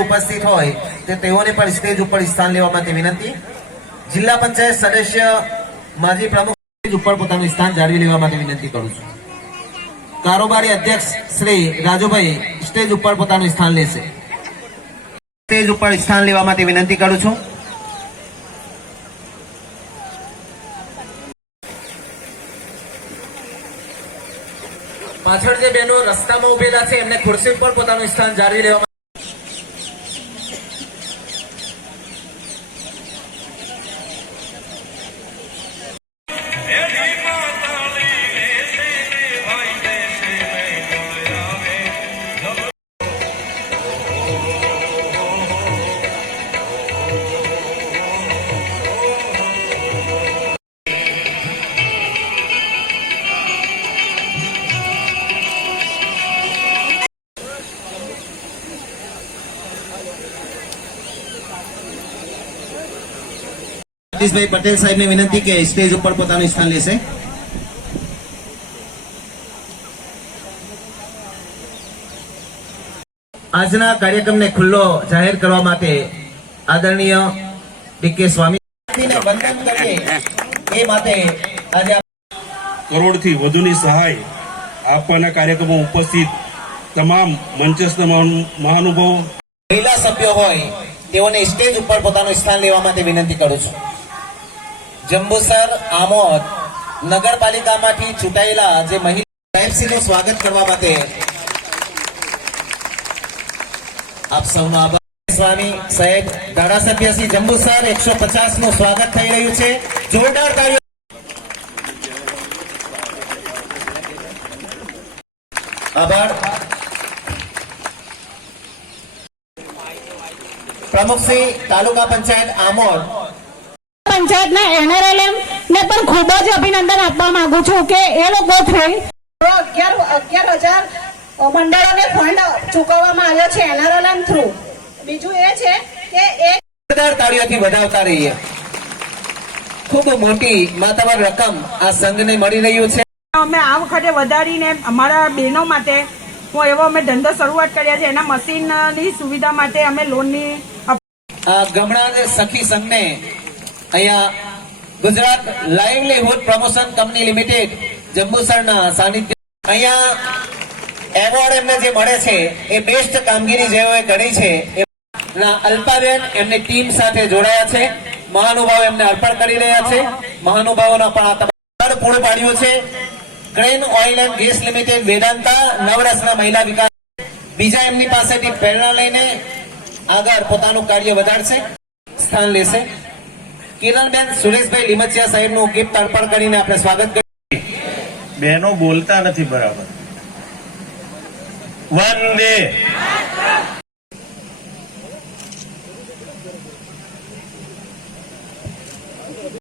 ઉપસ્થિત હોય, તે તેઓને પણ સ્ટેજ ઉપર સ્થાન લેવા માટે વિનંતી જિલ્લા પંચાયત સદસ્ય માજી પ્રમુખ ઉપર પોતાનું સ્થાન જાળવી લેવા માટે વિનંતી કરું છું. કારોબારી અધ્યક્ષ શ્રી રાજુભાઈ સ્ટેજ ઉપર પોતાનું સ્થાન લેશે. સ્ટેજ ઉપર સ્થાન લેવા માટે વિનંતી કરું છું. પાછળ જે બહેનો રસ્તામાં ઉભેલા છે, એમને ખુરશી ઉપર પોતાનું સ્થાન જાળવી લેવા જગદીશભાઈ પટેલ સાહેબને વિનંતી કે સ્ટેજ ઉપર પોતાનું સ્થાન લેશે. આજના કાર્યક્રમને ખુલ્લો જાહેર કરવા માટે આદરણીય ડીકે સ્વામી. વંદન કરીએ. એ માટે આજે કરોડથી વધુની સહાય આપવાના કાર્યક્રમમાં ઉપસ્થિત તમામ મંચસ્થ મહાનુ- મહાનુભાવો. મહિલા સભ્યો હોય તેઓને સ્ટેજ ઉપર પોતાનું સ્થાન લેવા માટે વિનંતી કરું છું. જંબુસર, આમોદ નગરપાલિકામાંથી ચૂંટાયેલા જે મહિલા સાહેબશ્રીનું સ્વાગત કરવા માટે આપ સૌનો આભાર. સ્વામી સાહેબ, ધારાસભ્ય શ્રી જંબુસર એકસો પચાસનું સ્વાગત થઈ રહ્યું છે. જોરદાર તાળીઓ. આભાર. પ્રમુખ શ્રી તાલુકા પંચાયત આમોદ પંચાયતના એનઆરએલએમ ને પણ ખૂબ જ અભિનંદન આપવા માંગુ છું કે એ લોકો થઈ અગિયાર અગિયાર હજાર મંડળોને ફંડ ચૂકવવામાં આવ્યો છે એનઆરએલએમ થ્રુ બીજું એ છે કે એક તાળીઓથી વધાવતા રહીએ. ખૂબ મોટી માતાવાર રકમ આ સંઘને મળી રહ્યું છે. અમે આ વખતે વધારીને અમારા બહેનો માટે હું એવો અમે ધંધો શરૂઆત કર્યા છે. એના મશીનની સુવિધા માટે અમે લોનની આ ગમણા સખી સંઘને અહીંયા Gujarat livelihood promotion company limited જંબુસરના સાનિધ્ય અહીંયા એવોર્ડ એમને જે મળે છે, એ બેસ્ટ કામગીરી જેઓએ કરી છે એના અલ્પાબેન એમની ટીમ સાથે જોડાયા છે. મહાનુભાવ એમને અર્પણ કરી રહ્યા છે. મહાનુભાવોનો પણ આ તમામ પૂરું પાડ્યું છે. Cairn oil and gas limited Vedanta નવરસના મહિલા વિકાસ બીજા એમની પાસેથી પ્રેરણા લઈને આગળ પોતાનું કાર્ય વધારશે, સ્થાન લેશે. કિરણબેન સુરેશભાઈ લીમચિયા સાહેબનું ગિફ્ટ અર્પણ કરીને આપણે સ્વાગત કરીએ બહેનો બોલતા નથી બરાબર. વંદે